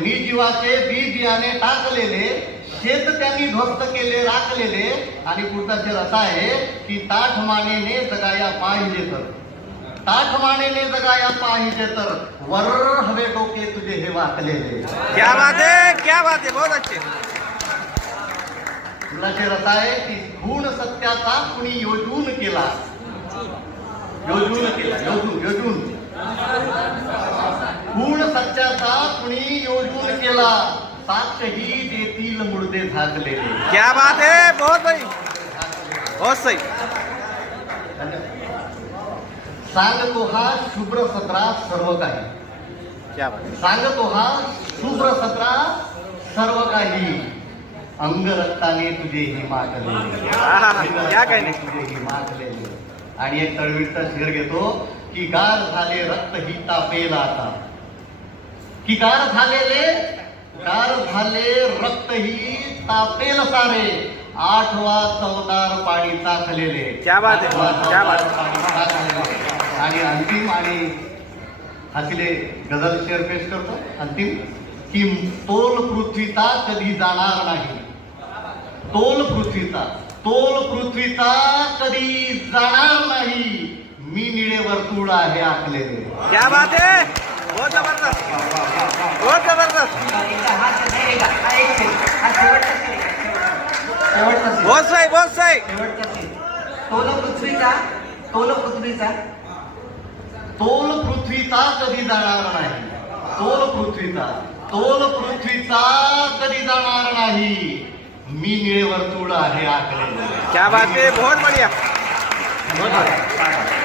मी जीवाचे बी बियाणे टाकलेले, शेत त्यांनी ध्वस्त केले राखलेले. आणि पुढचा शेर असा आहे की ताठ मानेने जगाया पाहिजे तर, ताठ मानेने जगाया पाहिजे तर, वर हवे डोके तुझे हे वाकलेले. क्या बात है, क्या बात है, बहुत अच्छे. पुढचा शेर असा आहे की खूण सत्याचा कुणी योजून केला, योजून केला, योजून खूण सत्याचा कुणी योजून केला, साक्षही देतील मुडदे झाकलेले. क्या बात है, बहुत बड़ी, बहुत सही. सांगतो हा शुभ्र सत्रा सर्व काही, क्या बात है. सांगतो हा शुभ्र सत्रा सर्व काही, अंग रक्ताने तुझे ही मागलेले, क्या कहणे. तुझे ही मागलेले. आणि एक तळवीचा शेर घेतो की गार झाले रक्त ही तापेल आता, की गार झाले रक्त ही तापेल सारे, आठवा चवदार पाणी टाकलेले. क्या बात है, क्या बात है. पाणी टाकलेले. आणि अंतिम आणि हसले गझल शेर पेश करतो अंतिम की तोल पृथ्वीचा कधी जाणार नाही, तोल पृथ्वीचा कधी जाणार नाही, मी निळे वर्तुळ आहे आखलेले. क्या बात है, बहुत जबरदस्त, बहुत जबरदस्त, बहुत सही, बहुत सही. तोल पृथ्वीचा कधी जाणार नाही, तोल पृथ्वीचा कधी जाणार नाही, मी निळे वर्तुळ आहे आखलेले. क्या बात है, बहुत बढ़िया, बहुत बढ़िया.